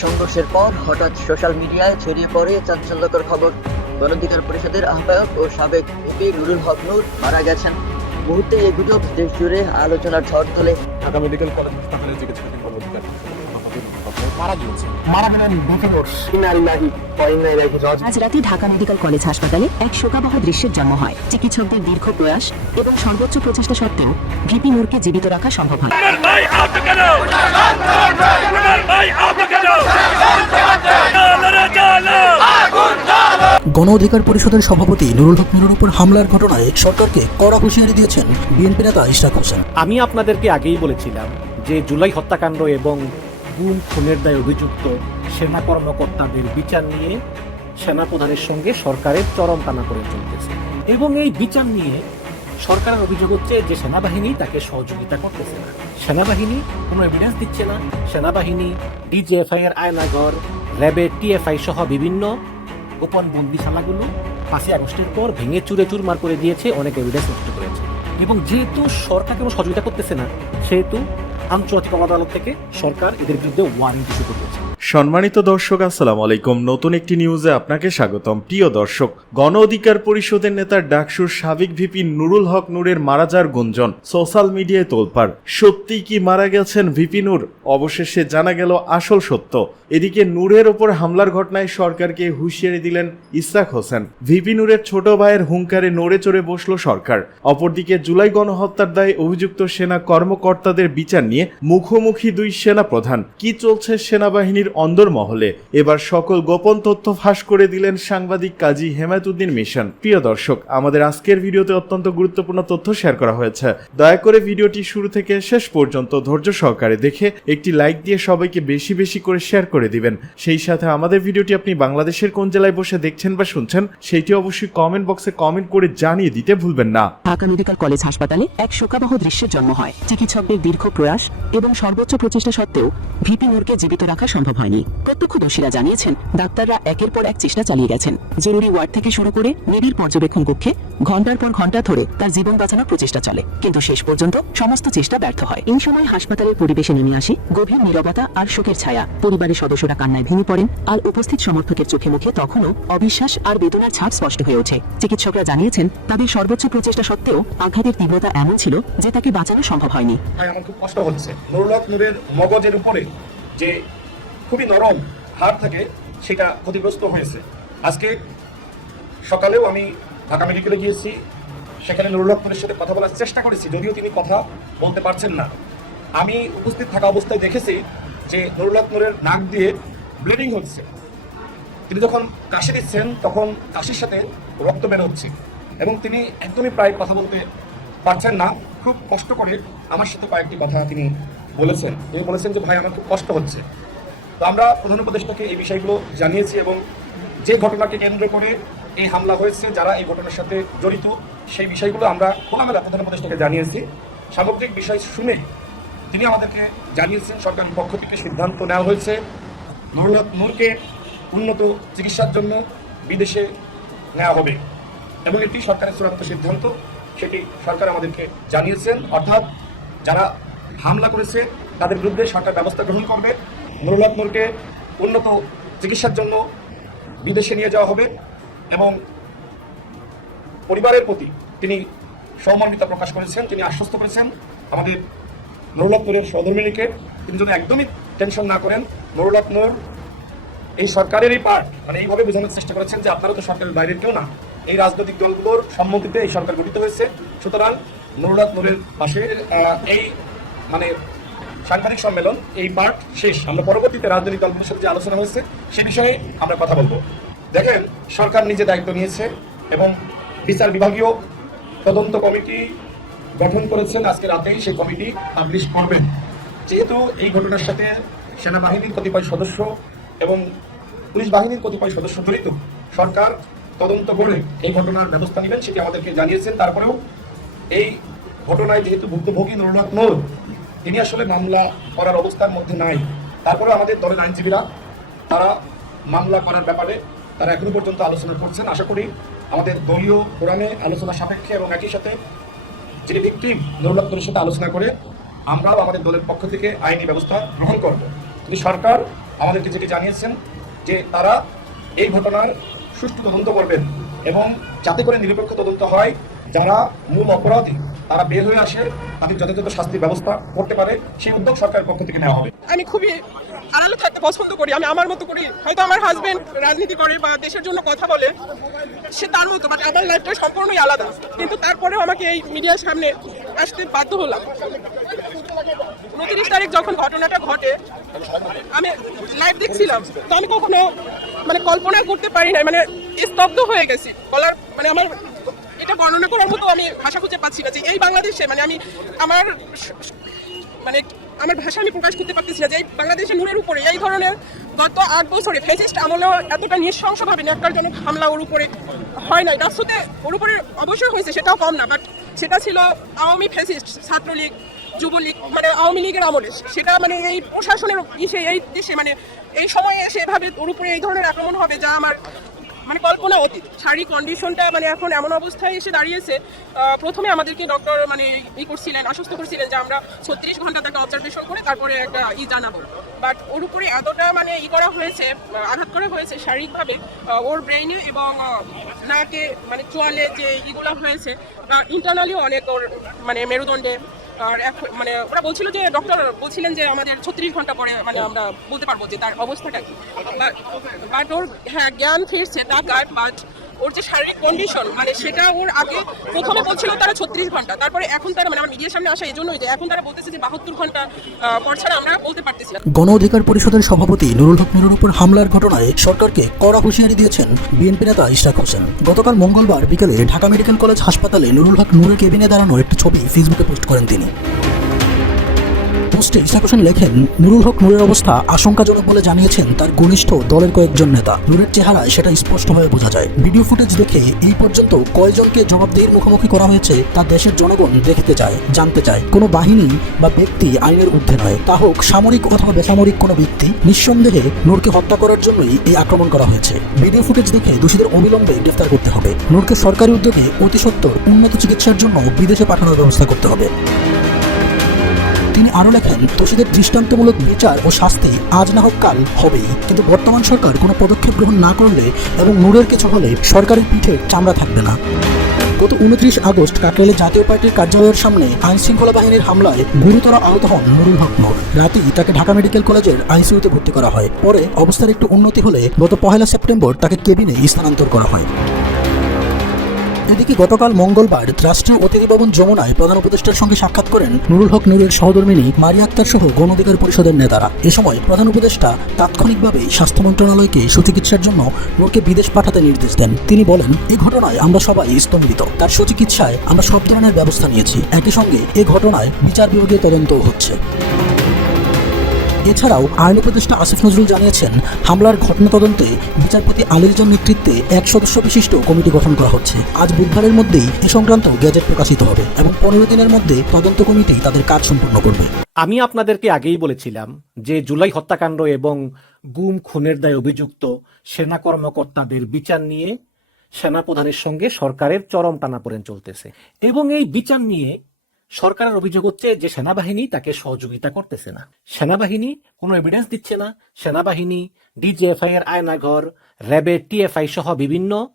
সংঘর্ষের পর হঠাৎ সোশ্যাল মিডিয়ায় ছড়িয়ে পড়ে চাঞ্চল্যকর খবর। গণধিকার পরিষদের আহ্বায়ক ও সাবেক এপি নুরুল হক নূর মারা গেছেন। মুহূর্তে এই গুজব দেশ জুড়ে আলোচনার ঝড় তোলে। ঢাকা মেডিকেল কলেজ হাসপাতালে মারা গিয়েছে। মারা গেলেন রাজিউন আজ রাতে ঢাকা মেডিকেল কলেজ হাসপাতালে এক শোকাবহ দৃশ্যের জন্ম হয়। চিকিৎসকদের দীর্ঘ প্রয়াস এবং সর্বোচ্চ প্রচেষ্টা সত্ত্বেও ভিপি নূরকে জীবিত রাখা সম্ভব হয় ভাই আহত কেন আমার ভাই আহত কেন চলো চলো গণ অধিকার পরিষদের সভাপতি নুরুল হক নুরুর উপর হামলার ঘটনায় সরকারকে কড়া হুঁশিয়ারি দিয়েছেন বিএনপি নেতা ইশরাক হোসেন। আমি আপনাদেরকে আগেই বলেছিলাম যে জুলাই হত্যাকাণ্ড এবং গুম, খুনের দায়ে অভিযুক্ত সেনা কর্মকর্তাদের বিচার নিয়ে সেনাপ্রধানের সঙ্গে সরকারের চরম টানা করে চলতেছে। এবং এই বিচার নিয়ে সরকারের অভিযোগ হচ্ছে যে সেনাবাহিনী তাকে সহযোগিতা করতেছে না। সেনাবাহিনী কোনো এভিডেন্স দিচ্ছে না। সেনাবাহিনী ডিজিএফআই এর আয়নাঘর র্যাবের টিএফআই সহ বিভিন্ন গোপন বন্দিশালাগুলো পাঁচই আগস্টের পর ভেঙে চুরে চুরমার করে দিয়েছে, অনেক এভিডেন্স নষ্ট করেছে। এবং যেহেতু সরকার কোনো সহযোগিতা করতেছে না, সেহেতু আন্তর্জাতিক আদালত থেকে সরকার এদের বিরুদ্ধে ওয়ারেন্ট ইস্যু করতেছে। সম্মানিত দর্শক, আসসালাম আলাইকুম। নতুন একটি নিউজে আপনাকে স্বাগতম। প্রিয় দর্শক, গণ অধিকার পরিষদের নেতা ডাকসুর সাবেক ভিপি নুরুল হক নূরের মারা যাওয়ার গুঞ্জন সোশ্যাল মিডিয়ায় তোলপাড়। সত্যি কি মারা গেছেন ভিপি নূর? অবশেষে জানা গেল আসল সত্য। এদিকে নূরের ওপর হামলার ঘটনায় সরকারকে হুঁশিয়ারি দিলেন ইসরাক হোসেন। ভিপি নূরের ছোট ভাইয়ের হুঙ্কারে নড়ে চড়ে বসল সরকার। অপরদিকে জুলাই গণহত্যার দায়ে অভিযুক্ত সেনা কর্মকর্তাদের বিচার নিয়ে মুখোমুখি দুই সেনা প্রধান। কি চলছে সেনাবাহিনীর অন্দরমহলে। এবার সকল গোপন তথ্য ফাঁস করে দিলেন সাংবাদিক কাজী হেমায়তুদ্দিন মিশন। প্রিয় দর্শক, আমাদের আজকের ভিডিওতে অত্যন্ত গুরুত্বপূর্ণ তথ্য শেয়ার করা হয়েছে। দয়া করে ভিডিওটি শুরু থেকে শেষ পর্যন্ত ধৈর্য সহকারে দেখে একটি লাইক দিয়ে সবাইকে বেশি বেশি করে শেয়ার করে দিবেন। সেই সাথে আমাদের ভিডিওটি আপনি বাংলাদেশের কোন জেলায় বসে দেখছেন বা শুনছেন সেইটি অবশ্যই কমেন্ট বক্সে কমেন্ট করে জানিয়ে দিতে ভুলবেন না। ঢাকা মেডিকেল কলেজ হাসপাতালে এক শোকাবহ দৃশ্যের জন্য হয়। চিকিৎসকদের দীর্ঘ প্রয়াস এবং সর্বোচ্চ প্রচেষ্টা সত্ত্বেও ভিপি নূরকে জীবিত রাখা সম্ভব হয়নি। প্রত্যক্ষদর্শীরা জানিয়েছেন, ডাক্তাররা একের পর এক চেষ্টা চালিয়ে গেছেন। জরুরি ওয়ার্ড থেকে শুরু করে নিবিড় পর্যবেক্ষণ কক্ষে ঘণ্টার পর ঘণ্টা ধরে তার জীবন বাঁচানোর প্রচেষ্টা চলে। কিন্তু শেষ পর্যন্ত সমস্ত চেষ্টা ব্যর্থ হয়। এই সময় হাসপাতালের পরিবেশে নেমে আসে গভীর নীরবতা আর শোকের ছায়া। পরিবারের সদস্যরা কান্নায় ভেঙে পড়েন আর উপস্থিত সমর্থকের চোখে মুখে তখনও অবিশ্বাস আর বেদনার ছাপ স্পষ্ট হয়ে ওঠে। চিকিৎসকরা জানিয়েছেন, তাদের সর্বোচ্চ প্রচেষ্টা সত্ত্বেও আঘাতের তীব্রতা এমন ছিল যে তাকে বাঁচানো সম্ভব হয়নি। আমার খুব কষ্ট হচ্ছে। নুরুল মগজের উপরে যে খুবই নরম হাড় থাকে, সেটা ক্ষতিগ্রস্ত হয়েছে। আজকে সকালেও আমি ঢাকা মেডিকেলে গিয়েছি, সেখানে নুরুল হক সাথে কথা বলার চেষ্টা করেছি, যদিও তিনি কথা বলতে পারছেন না। আমি উপস্থিত থাকা অবস্থায় দেখেছি যে নুরুল নূরের নাক দিয়ে ব্লিডিং হচ্ছে। তিনি যখন কাশি দিচ্ছেন, তখন কাশির সাথে রক্ত বের হচ্ছে এবং তিনি একদমই প্রায় কথা বলতে পারছেন না। খুব কষ্ট করে আমার সাথে কয়েকটি কথা তিনি বলেছেন। তিনি বলেছেন যে, ভাই, আমার খুব কষ্ট হচ্ছে। তো আমরা প্রধান উপদেষ্টাকে এই বিষয়গুলো জানিয়েছি এবং যে ঘটনাকে কেন্দ্র করে এই হামলা হয়েছে, যারা এই ঘটনার সাথে জড়িত, সেই বিষয়গুলো আমরা খোলামেলা প্রধান উপদেষ্টাকে জানিয়েছি। সামগ্রিক বিষয় শুনে তিনি আমাদেরকে জানিয়েছেন সরকারের পক্ষ থেকে সিদ্ধান্ত নেওয়া হয়েছে হক নূরকে উন্নত চিকিৎসার জন্য বিদেশে নেওয়া হবে। এবং এটি সরকারের চূড়ান্ত সিদ্ধান্ত, সেটি সরকার আমাদেরকে জানিয়েছেন। অর্থাৎ যারা হামলা করেছে, তাদের বিরুদ্ধে সরকার ব্যবস্থা গ্রহণ করবে। নুরুল হক নূরকে উন্নত চিকিৎসার জন্য বিদেশে নিয়ে যাওয়া হবে এবং পরিবারের প্রতি তিনি সৌমান্বিতা প্রকাশ করেছেন, তিনি আশ্বস্ত করেছেন। আমাদের নুরুল নূরের সহধর্মিনীকে তিনি যদি একদমই টেনশন না করেন নুরুল নূর এই সরকারেরই পার্ট মানে এইভাবে বোঝানোর চেষ্টা করেছেন যে আপনারা তো সরকারের বাইরের কেউ না। এই রাজনৈতিক দলগুলোর সম্মতিতে এই সরকার গঠিত হয়েছে। সুতরাং নুরুলাত নূরের পাশে এই মানে সাংবাদিক সম্মেলন, এই পার্ট শেষ। আমরা পরবর্তীতে রাজনৈতিক দলগুলোর সাথে যে আলোচনা হয়েছে, সে বিষয়ে আমরা কথা বলব। দেখেন, সরকার নিজে দায়িত্ব নিয়েছে এবং বিচার বিভাগীয় তদন্ত কমিটি গঠন করেছেন। আজকে রাতেই সেই কমিটি পাবলিশ করবেন যেহেতু এই ঘটনার সাথে সেনাবাহিনীর কতিপয় সদস্য এবং পুলিশ বাহিনীর কতিপয় সদস্য জড়িত, সরকার তদন্ত করে এই ঘটনার ব্যবস্থা নেবেন, সেটি আমাদেরকে জানিয়েছেন। তারপরেও এই ঘটনায় যেহেতু ভুক্তভোগী নুরুল নূর তিনি আসলে মামলা করার অবস্থার মধ্যে নাই। তারপরেও আমাদের দলের আইনজীবীরা, তারা মামলা করার ব্যাপারে তারা এখনও পর্যন্ত আলোচনা করছেন। আশা করি আমাদের দলীয় কোরআনে আলোচনা সাপেক্ষে এবং একই সাথে যিনি ভিকটিম নুরুল সাথে আলোচনা করে আমরাও আমাদের দলের পক্ষ থেকে আইনি ব্যবস্থা গ্রহণ করব। কিন্তু সরকার আমাদেরকে যেটি জানিয়েছেন যে তারা এই ঘটনার সুষ্ঠু তদন্ত করবেন এবং যাতে করে নিরপেক্ষ তদন্ত হয়, যারা মূল অপরাধী তারা বের হয়ে আসে, তাদের যথাযথ শাস্তির ব্যবস্থা করতে পারে, সেই উদ্যোগ সরকারের পক্ষ থেকে নেওয়া হবে। আমি খুবই আড়ালে থাকতে পছন্দ করি, আমি আমার মতো করি হয়তো আমার হাজবেন্ড রাজনীতি করে বা দেশের জন্য কথা বলে, সে তার মতো বাট আমার লাইফটা সম্পূর্ণই আলাদা। কিন্তু তারপরেও আমাকে এই মিডিয়ার সামনে আসতে বাধ্য হলাম। উনত্রিশ তারিখ যখন ঘটনাটা ঘটে, আমি লাইভ দেখছিলাম, তো আমি কখনো মানে কল্পনা করতে পারি না মানে স্তব্ধ হয়ে গেছি। বলার মানে আমার এটা বর্ণনা করার মতো আমি ভাষা খুঁজে পাচ্ছি না যে এই বাংলাদেশে মানে আমি আমার মানে আমার ভাষা আমি প্রকাশ করতে পারতেছি না যে এই বাংলাদেশের নূরের উপরে এই ধরনের গত আট বছরে ফেসিস্ট আমলেও এতটা নৃশংসভাবে ন্যাক্কারজনক হামলা ওর উপরে হয় নাই। রাষ্ট্রতে ওর উপরে অবশ্যই হয়েছে, সেটাও কম না বাট সেটা ছিল আওয়ামী ফেসিস্ট, ছাত্রলীগ, যুবলীগ মানে আওয়ামী লীগের আমলে। সেটা মানে এই প্রশাসনের ইসে, এই দেশে মানে এই সময়ে এসে এভাবে ওর উপরে এই ধরনের আক্রমণ হবে যা আমার মানে কল্পনা অতীত। শারীরিক কন্ডিশনটা মানে এখন এমন অবস্থায় এসে দাঁড়িয়েছে প্রথমে আমাদেরকে ডক্টর মানে ই করছিলেন, আশ্বস্ত করছিলেন যে আমরা ছত্রিশ ঘণ্টা তাকে অবজারভেশন করে তারপরে একটা ই জানাব। বাট ওর উপরে এতটা মানে ই করা হয়েছে, আঘাত করা হয়েছে শারীরিকভাবে ওর ব্রেইনে এবং নাকে মানে চোয়ালে যে ইগুলো হয়েছে, বা ইন্টারনালিও অনেক ওর মানে মেরুদণ্ডে আর মানে ওরা বলছিল যে ডক্টর বলছিলেন যে আমাদের ছত্রিশ ঘণ্টা পরে মানে আমরা বলতে পারব যে তার অবস্থাটা কি। বাট ওর হ্যাঁ জ্ঞান ফিরছে টাকার বাট ওর যে শারীরিক কন্ডিশন মানে সেটা ওর আগে প্রথমে বলছিল তারা ছত্রিশ ঘণ্টা, তারপরে এখন তারা মানে আমার মিডিয়ার সামনে আসা এই জন্যই যে এখন তারা বলতেছে যে বাহাত্তর ঘণ্টা পর ছাড়া আমরা বলতে পারতেছি না। গণ অধিকার পরিষদের সভাপতি নুরুল হক নুরুর উপর হামলার ঘটনায় সরকারকে কড়া হুঁশিয়ারি দিয়েছেন বিএনপি নেতা ইশরাক হোসেন। গতকাল মঙ্গলবার বিকেলে ঢাকা মেডিকেল কলেজ হাসপাতালে নুরুল হক নুরের কেবিনে দাঁড়ানো একটি ছবি ফেসবুকে পোস্ট করেন তিনি। পোস্টে ইশরাক হোসেন লেখেন, নুরুল হক নূরের অবস্থা আশঙ্কাজনক বলে জানিয়েছেন তার ঘনিষ্ঠ দলের কয়েকজন নেতা। নূরের চেহারায় সেটা স্পষ্টভাবে বোঝা যায়। ভিডিও ফুটেজ দেখে এই পর্যন্ত কয়জনকে জবাবদিহির মুখোমুখি করা হয়েছে তা দেশের জনগণ দেখতে চায়, জানতে চায়। কোনো বাহিনী বা ব্যক্তি আইনের ঊর্ধ্বে নয়। তা হোক, সামরিক অথবা বেসামরিক কোনো ব্যক্তি, নিঃসন্দেহে নূরকে হত্যা করার জন্যই এই আক্রমণ করা হয়েছে। ভিডিও ফুটেজ দেখে দোষীদের অবিলম্বে গ্রেফতার করতে হবে। নূরকে সরকারি উদ্যোগে অতি সত্বর উন্নত চিকিৎসার জন্য বিদেশে পাঠানোর ব্যবস্থা করতে হবে। তিনি আরও লেখেন, দোষীদের দৃষ্টান্তমূলক বিচার ও শাস্তি আজ না হোক কাল হবেই। কিন্তু বর্তমান সরকার কোনো পদক্ষেপ গ্রহণ না করলে এবং নূরের কিছু হলে সরকারের পিঠে চামড়া থাকবে না। গত উনত্রিশ আগস্ট কাকরাইলে জাতীয় পার্টির কার্যালয়ের সামনে আইন শৃঙ্খলা বাহিনীর হামলায় গুরুতর আহত হন নুরুল হক নূর রাতেই তাকে ঢাকা মেডিকেল কলেজের আইসিইউতে ভর্তি করা হয়। পরে অবস্থার একটু উন্নতি হলে গত পহেলা সেপ্টেম্বর তাকে কেবিনে স্থানান্তর করা হয়। এদিকে গতকাল মঙ্গলবার রাষ্ট্রীয় অতিথি ভবন যমুনায় প্রধান উপদেষ্টার সঙ্গে সাক্ষাৎ করেন নুরুল হক নুরের সহধর্মিনী মারিয়া আক্তার সহ গণ অধিকার পরিষদের নেতারা। এ সময় প্রধান উপদেষ্টা তাৎক্ষণিকভাবে স্বাস্থ্য মন্ত্রণালয়কে সুচিকিৎসার জন্য নূরকে বিদেশ পাঠাতে নির্দেশ দেন। তিনি বলেন এই ঘটনায় আমরা সবাই স্তম্ভিত। তার সুচিকিৎসায় আমরা সব ধরনের ব্যবস্থা নিয়েছি। একই সঙ্গে এ ঘটনায় বিচার বিভাগীয় তদন্তও হচ্ছে। এছাড়াও আইন উপদেষ্টা আসিফ নজরুল জানিয়েছেন, হামলার ঘটনা তদন্তে বিচারপতি আলিরজন নেতৃত্বে এক সদস্য বিশিষ্ট কমিটি গঠন করা হচ্ছে। আজ বুধবারের মধ্যেই এ সংক্রান্ত গেজেট প্রকাশিত হবে এবং পনেরো দিনের মধ্যে তদন্ত কমিটি তাদের কাজ সম্পূর্ণ করবে। আমি আপনাদেরকে আগেই বলেছিলাম যে জুলাই হত্যাকাণ্ড এবং গুম, খুনের দায়ে অভিযুক্ত সেনা কর্মকর্তাদের বিচার নিয়ে সেনাপ্রধানের সঙ্গে সরকারের চরম টানা টানাপোড়েন চলতেছে। এবং এই বিচার নিয়ে সরকারের অভিযোগ হচ্ছে যে সেনাবাহিনী তাকে সহযোগিতা করতেছে না। সেনাবাহিনী কোনো এভিডেন্স দিচ্ছে না। সেনাবাহিনী, ডিজিএফআই এর আয়নাঘর, র্যাবের টিএফআই সহ বিভিন্ন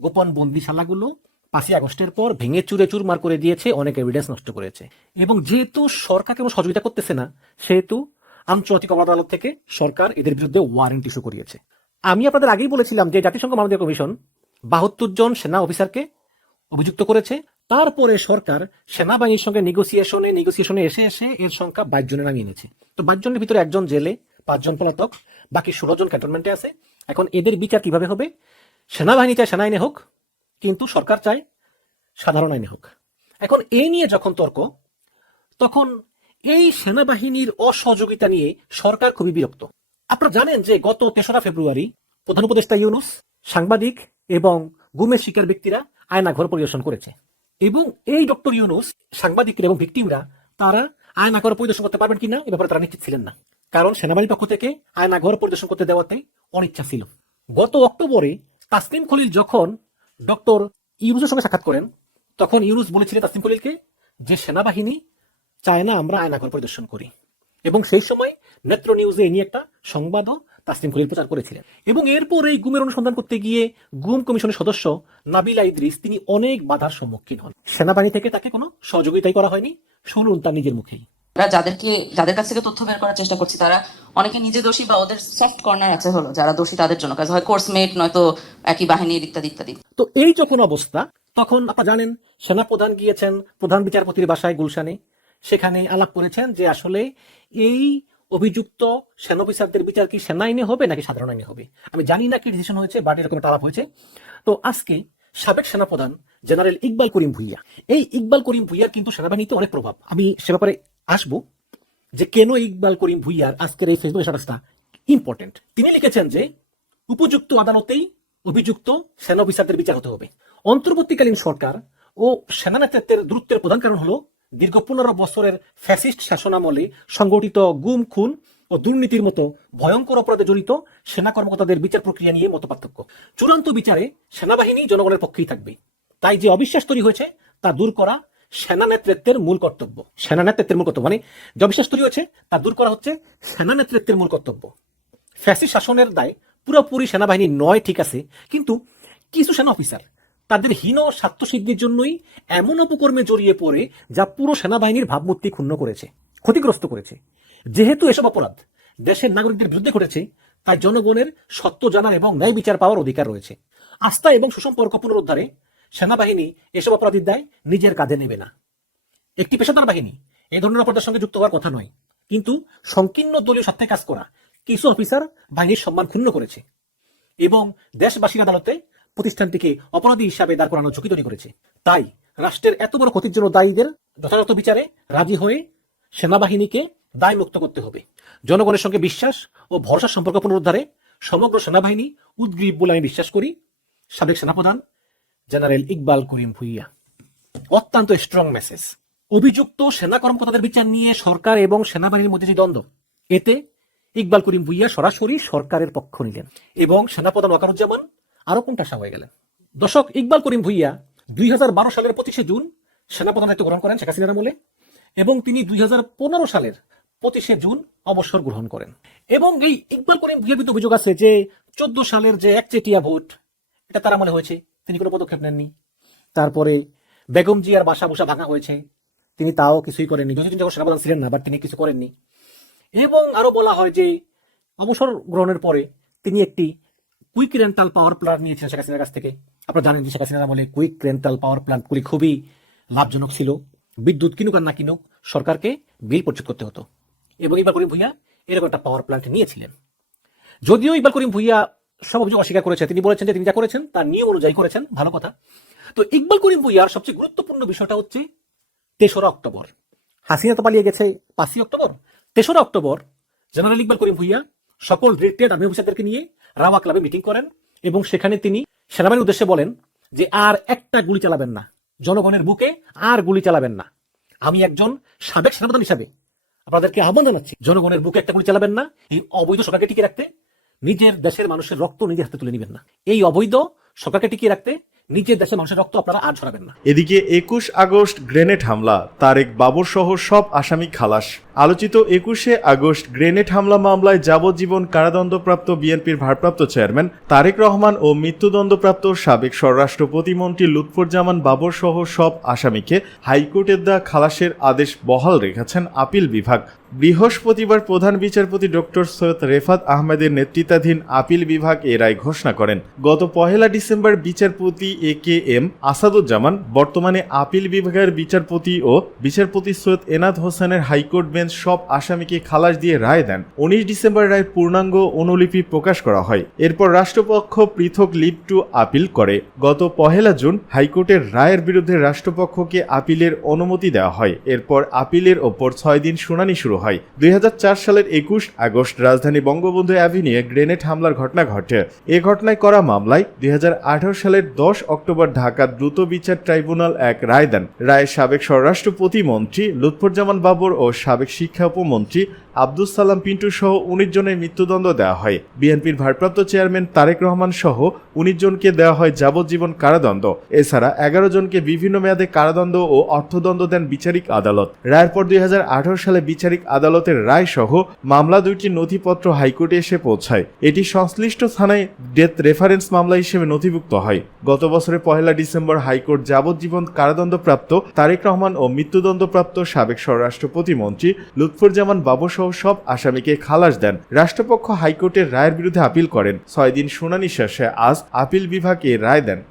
গোপন বন্দিশালাগুলো পাঁচই আগস্টের পর ভেঙে চুরে চুরমার করে দিয়েছে, অনেক এভিডেন্স নষ্ট করেছে। এবং যেহেতু সরকার কোনো সহযোগিতা করতেছে না, সেহেতু আন্তর্জাতিক আদালত থেকে সরকার এদের বিরুদ্ধে ওয়ারেন্ট ইস্যু করিয়েছে। আমি আপনাদের আগেই বলেছিলাম যে জাতিসংঘ মানবাধিকার কমিশন বাহাত্তর জন সেনা অফিসারকে অভিযুক্ত করেছে। তারপরে সরকার সেনাবাহিনীর সঙ্গে নেগোসিয়েশনে নেগোসিয়েশনে এসে এসে এর সংখ্যা বাইশ জনে নামিয়ে এনেছে তো বাইশ জনের ভিতরে একজন জেলে পাঁচজন পলাতক, বাকি ষোলো জন ক্যান্টনমেন্টে আছে। এখন এদের বিচার কীভাবে হবে? সেনাবাহিনী চায় সেনা আইনে হোক, কিন্তু সরকার চায় সাধারণ আইনে হোক। এখন এই নিয়ে যখন তর্ক, তখন এই সেনাবাহিনীর অসহযোগিতা নিয়ে সরকার খুবই বিরক্ত। আপনারা জানেন যে গত তেসরা ফেব্রুয়ারি প্রধান উপদেষ্টা ইউনুস সাংবাদিক এবং গুমের শিকার ব্যক্তিরা আয়নাঘর পরিদর্শন করেছে। এবং এই ডক্টর ইউনুস, সাংবাদিকরা এবং ভিক্টিমরা তারা আয়নাঘর পরিদর্শন করতে পারবেন কিনা এ ব্যাপারে তারা নিশ্চিত ছিলেন না। কারণ সেনাবাহিনীর পক্ষ থেকে আয়নাঘর পরিদর্শন করতে দেওয়াতে অনিচ্ছা ছিল। গত অক্টোবরে তাসলিম খলিল যখন ডক্টর ইউনুসের সঙ্গে সাক্ষাৎ করেন, তখন ইউনুস বলেছিলেন তাসলিম খলিলকে যে সেনাবাহিনী চায় না আমরা আয়নাঘর পরিদর্শন করি। এবং সেই সময় নেত্র নিউজে এ নিয়ে একটা সংবাদও তাসলিম খলিল প্রচার করেছিলেন। এবং এরপর এই গুমের অনুসন্ধান করতে গিয়ে গুম কমিশনের সদস্য নাবিলা ইদ্রিস তিনি অনেক বাধার সম্মুখীন হন। সেনাবাহিনী থেকে তাকে কোনো সহযোগিতাই করা হয়নি। শুনুন তার নিজের মুখেই। যাদেরকে যাদের কাছ থেকে তথ্য বের করার চেষ্টা করছি তারা অনেকে নিজে দোষী বা ওদের সফট কর্নার আছে হলো যারা দোষী তাদের জন্য। কাজ হয় কোর্সমেট নয়তো একই বাহিনীর ইত্যাদি ইত্যাদি। তো এই যখন অবস্থা তখন আপনারা জানেন সেনাপ্রধান গিয়েছেন প্রধান বিচারপতির বাসায় গুলশানে। সেখানে আলাপ করেছেন যে আসলে এই অভিযুক্ত সেনা অফিসারদের বিচার কি সেনা আইনে হবে নাকি সাধারণ আইনে হবে? আমি জানি না কি ডিসিশন হয়েছে বাট এরকম একটা আলাপ হয়েছে। তো আজকে সাবেক সেনাপ্রধান জেনারেল ইকবাল করিম ভুইয়া। এই ইকবাল করিম ভুইয়ার কিন্তু সেনাবাহিনীতে অনেক প্রভাব। আমি সে ব্যাপারে আসব যে কেন ইকবাল করিম ভুইয়ার আজকের এই ফেসবুক স্ট্যাটাসটা ইম্পর্টেন্ট তিনি লিখেছেন যে, উপযুক্ত আদালতেই অভিযুক্ত সেনা অফিসারদের বিচার হতে হবে। অন্তর্বর্তীকালীন সরকার ও সেনা নেতৃত্বের দূরত্বের প্রধান কারণ হলো দীর্ঘ পনেরো বছরের ফ্যাসিস্ট শাসনামলে সংগঠিত গুম, খুন ও দুর্নীতির মতো ভয়ঙ্কর অপরাধে জড়িত সেনা কর্মকর্তাদের বিচার প্রক্রিয়া নিয়ে মত পার্থক্য। চূড়ান্ত বিচারে সেনাবাহিনী জনগণের পক্ষেই থাকবে। তাই যে অবিশ্বাস তৈরি হয়েছে, তা দূর করা সেনা নেতৃত্বের মূল কর্তব্য। সেনা নেতৃত্বের মূল কর্তব্য মানে যে অবিশ্বাস তৈরি হয়েছে, তা দূর করা হচ্ছে সেনা নেতৃত্বের মূল কর্তব্য। ফ্যাসি শাসনের দায় পুরোপুরি সেনাবাহিনী নয়, ঠিক আছে, কিন্তু কিছু সেনা অফিসার। তাদের হীন স্বার্থসিদ্ধির জন্যই এমন অপকর্মে জড়িয়ে পড়ে যা পুরো সেনাবাহিনীর ভাবমূর্তি ক্ষুণ্ণ করেছে, ক্ষতিগ্রস্ত করেছে। যেহেতু এসব অপরাধ দেশের নাগরিকদের বিরুদ্ধে ঘটেছে, তাই জনগণের সত্য জানার এবং ন্যায় বিচার পাওয়ার অধিকার রয়েছে। আস্থা এবং সুসম্পর্ক পুনরুদ্ধারে সেনাবাহিনী এসব অপরাধীর দায় নিজের কাঁধে নেবে না। একটি পেশাদার বাহিনী এই ধরনের অপরাধের সঙ্গে যুক্ত হওয়ার কথা নয়, কিন্তু সংকীর্ণ দলীয় স্বার্থে কাজ করা কিছু অফিসার বাহিনীর সম্মান ক্ষুণ্ণ করেছে। এবং দেশবাসীর আদালতে প্রতিষ্ঠানটিকে অপরাধী হিসাবে দাঁড় করানোর ঝুঁকি তৈরি করেছে। তাই রাষ্ট্রের এত বড় ক্ষতির জন্য দায়ীদের যথাযথ বিচারে রাজি হয়ে সেনাবাহিনীকে দায় মুক্ত করতে হবে। জনগণের সঙ্গে বিশ্বাস ও ভরসার সম্পর্ক পুনরুদ্ধারে সমগ্র সেনাবাহিনী উদ্গ্রীব বলে আমি বিশ্বাস করি। সাবেক সেনাপ্রধান জেনারেল ইকবাল করিম ভুইয়া। অত্যন্ত স্ট্রং মেসেজ অভিযুক্ত সেনা কর্মকর্তাদের বিচার নিয়ে সরকার এবং সেনাবাহিনীর মধ্যে যে দ্বন্দ্ব, এতে ইকবাল করিম ভুইয়া সরাসরি সরকারের পক্ষ নিলেন এবং সেনাপ্রধান ওয়াকারুজ্জামান আরও কোনটা হয়ে গেলেন দর্শক, ইকবাল করিম ভুইয়া দুই সালের পঁচিশে জুন সেনাপ্রধান দায়িত্ব গ্রহণ করেন শেখ হাসিনার এবং তিনি দুই হাজার পনেরো সালের পঁচিশে জুন অবসর গ্রহণ করেন। এবং এই ইকবাল করিম ভুইয়ার বিরুদ্ধে অভিযোগ আছে যে চোদ্দ সালের যে একচেটিয়া ভোট, এটা তার আমলে হয়েছে। তিনি কোনো পদক্ষেপ নেননি। তারপরে বেগম জিয়ার বাসা বসা ভাঙা হয়েছে। তিনি তাও কিছুই করেননি। যদিও তিনি যখন সেনাপ্রধান ছিলেন না বাট তিনি কিছু করেননি। এবং আরও বলা হয় যে অবসর গ্রহণের পরে তিনি একটি কুইক রেন্টাল পাওয়ার প্ল্যান্ট নিয়েছিলেন শেখ হাসিনার কাছ থেকে। আপনারা জানেন যে শেখ হাসিনার আমলে কুইক রেন্টাল পাওয়ার প্ল্যান্টগুলি খুবই লাভজনক ছিল। বিদ্যুৎ কিনুক আর না কিনুক, সরকারকে বিল পরিশোধ করতে হতো। এবং ইকবাল করিম ভুইয়া এরকম একটা পাওয়ার প্ল্যান্ট নিয়েছিলেন। যদিও ইকবাল করিম ভুইয়া সব অভিযোগ অস্বীকার করেছে, তিনি বলেছেন যে তিনি যা করেছেন তার নিয়ম অনুযায়ী করেছেন, ভালো কথা। তো ইকবাল করিম ভুইয়ার সবচেয়ে গুরুত্বপূর্ণ বিষয়টা হচ্ছে তেসরা অক্টোবর। হাসিনা তো পালিয়ে গেছে পাঁচই অক্টোবর। তেসরা অক্টোবর, জেনারেল ইকবাল করিম ভুইয়া সকল রিটায়ার্ড আর্মি অফিসারদেরকে নিয়ে রাওয়া ক্লাবে মিটিং করেন এবং সেখানে তিনি সেনাবাহিনীর উদ্দেশ্যে বলেন যে আর একটা গুলি চালাবেন না, জনগণের বুকে আর গুলি চালাবেন না। আমি একজন সাবেক সেনাপ্রধান হিসাবে আপনাদেরকে আহ্বান জানাচ্ছি, জনগণের বুকে একটা গুলি চালাবেন না, এই অবৈধ সরকারকে টিকে রাখতে, নিজের দেশের মানুষের রক্ত নিজের হাতে তুলে নেবেন না। এই অবৈধ সরকারকে টিকিয়ে রাখতে নিজের দেশের মানুষের রক্ত আপনারা আর ছড়াবেন না। এদিকে একুশ আগস্ট গ্রেনেড হামলা, তারেক বাবর সহ সব আসামি খালাস। আলোচিত একুশে আগস্ট গ্রেনেড হামলা মামলায় যাবজ্জীবন কারাদণ্ডপ্রাপ্ত বিএনপির ভারপ্রাপ্ত চেয়ারম্যান তারেক রহমান ও মৃত্যুদণ্ডপ্রাপ্ত সাবেক স্বরাষ্ট্র প্রতিমন্ত্রী লুৎফুজ্জামান বাবর সহ সব আসামিকে হাইকোর্টের দেওয়া খালাসের আদেশ বহাল রেখেছেন আপিল বিভাগ। বৃহস্পতিবার প্রধান বিচারপতি ডক্টর সৈয়দ রেফাত আহমেদের নেতৃত্বাধীন আপিল বিভাগ এ রায় ঘোষণা করেন। গত পহেলা ডিসেম্বর বিচারপতি এ কে এম আসাদুজ্জামান, বর্তমানে আপিল বিভাগের বিচারপতি ও বিচারপতি সৈয়দ এনাদ হোসেনের হাইকোর্ট বেঞ্চ সব আসামিকে খালাস দিয়ে রায় দেন। উনিশ ডিসেম্বর রায় পূর্ণাঙ্গ অনুলিপি প্রকাশ করা হয়। এরপর রাষ্ট্রপক্ষ পৃথক লিপ টু আপিল করে। গত পহেলা জুন হাইকোর্টের রায়ের বিরুদ্ধে রাষ্ট্রপক্ষকে আপিলের অনুমতি দেওয়া হয়। এরপর আপিলের ওপর ছয় দিন শুনানি শুরু হয়। দুই হাজার চার সালের একুশ আগস্ট রাজধানী বঙ্গবন্ধু অ্যাভিনিউয়ে গ্রেনেড হামলার ঘটনা ঘটে। এ ঘটনায় করা মামলায় দুই হাজার আঠারো সালের দশ অক্টোবর ঢাকার দ্রুত বিচার ট্রাইব্যুনাল এক রায় দেন। রায়ে সাবেক স্বরাষ্ট্র প্রতিমন্ত্রী লুৎফুজ্জামান বাবর ও সাবেক শিক্ষা উপমন্ত্রী আব্দুস সালাম পিন্টু সহ উনিশ জনের মৃত্যুদণ্ড দেওয়া হয়। বিএনপির ভারপ্রাপ্ত চেয়ারম্যান তারেক রহমান সহ উনিশ জনকে দেওয়া হয় যাবজ্জীবন কারাদণ্ড। এছাড়া এগারো জনকে বিভিন্ন মেয়াদে কারাদণ্ড ও অর্থদণ্ড দেন বিচারিক আদালত। রায়ের পর দুই সালে বিচারিক আদালতের রায় সহ মামলা দুইটি নথিপত্র হাইকোর্টে এসে পৌঁছায়। এটি সংশ্লিষ্ট থানায় ডেথ রেফারেন্স মামলা হিসেবে নথিভুক্ত হয়। গত বছরের পহেলা ডিসেম্বর হাইকোর্ট যাবজ্জীবন কারাদণ্ডপ্রাপ্ত তারেক রহমান ও মৃত্যুদণ্ডপ্রাপ্ত সাবেক স্বরাষ্ট্র প্রতিমন্ত্রী লুৎফুজ্জামান বাবু সহ সব আসামিকে খালাস দেন। রাষ্ট্রপক্ষ হাইকোর্টের রায়ের বিরুদ্ধে আপিল করেন। ছয় দিন শুনানি শেষে আজ আপিল বিভাগ রায় দেন।